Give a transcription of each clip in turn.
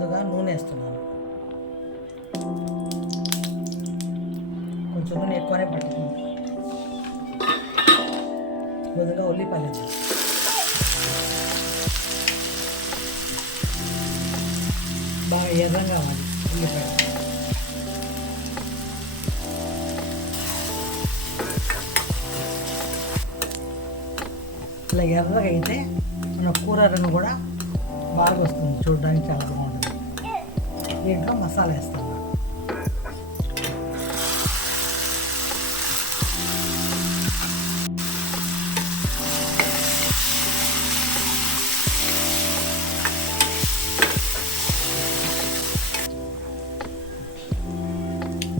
ముందుగా నూనె వేస్తున్నాను. కొంచెం నూనె ఎక్కువనే పట్టుకుంది. ముందుగా ఉల్లిపాయలు వేద్దాం. బాగా ఎర్రగా కావాలి ఉల్లిపాయలు. ఇలా ఎర్రగా అయితే మన కూర రంగు కూడా బాగా వస్తుంది, చూడడానికి చాలా బాగుంటుంది. దీంట్లో మసాలా వేస్తాం.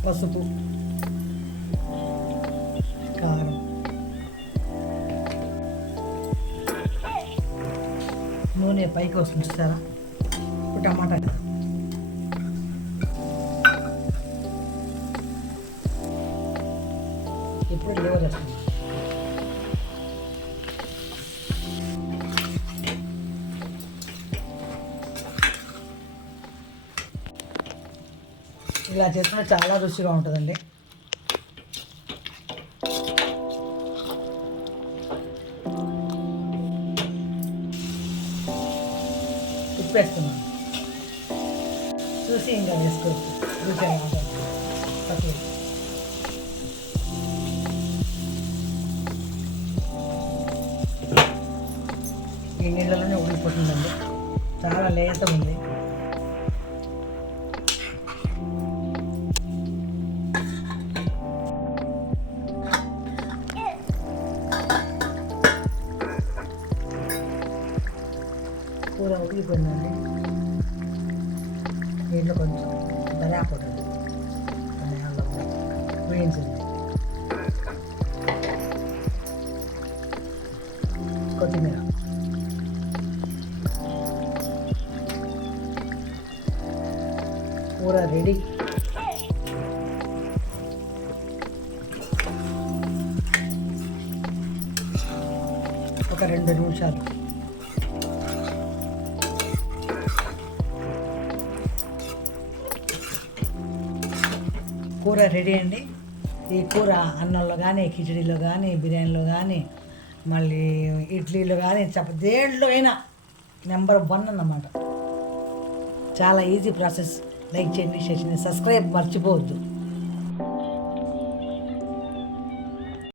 పసుపు, కారం, నూనె పైకి వస్తుంది చూసారా. ఇప్పుడు టమాటా, ఇప్పుడు లివర్ వేస్తుంది. ఇలా చేసుకుంటే చాలా రుచిగా ఉంటుందండి. ఉప్పు వేస్తున్నాను, చూసి ఇంకా వేసుకోవచ్చు. రుచిగా ఉంటుంది. ఈ నీళ్ళలోనే ఉడికిపోతుందండి, చాలా లేతగా ఉంది. కూర ఉడికిపోయిందండి. దీంట్లో కొంచెం ధనియా పౌడర్, ధనియాలు వేయించింది, కొత్తిమీర, కూర రెడీ. ఒక 2 నిమిషాలు. కూర రెడీ అండి. ఈ కూర అన్నంలో కానీ, కిచడీలో కానీ, బిర్యానీలో కానీ, మళ్ళీ ఇడ్లీలో కానీ, దేంట్లో అయినా నెంబర్ 1 అన్నమాట. చాలా ఈజీ ప్రాసెస్. లైక్ చేయండి, షేర్ చేయండి, సబ్స్క్రైబ్ మర్చిపోవద్దు.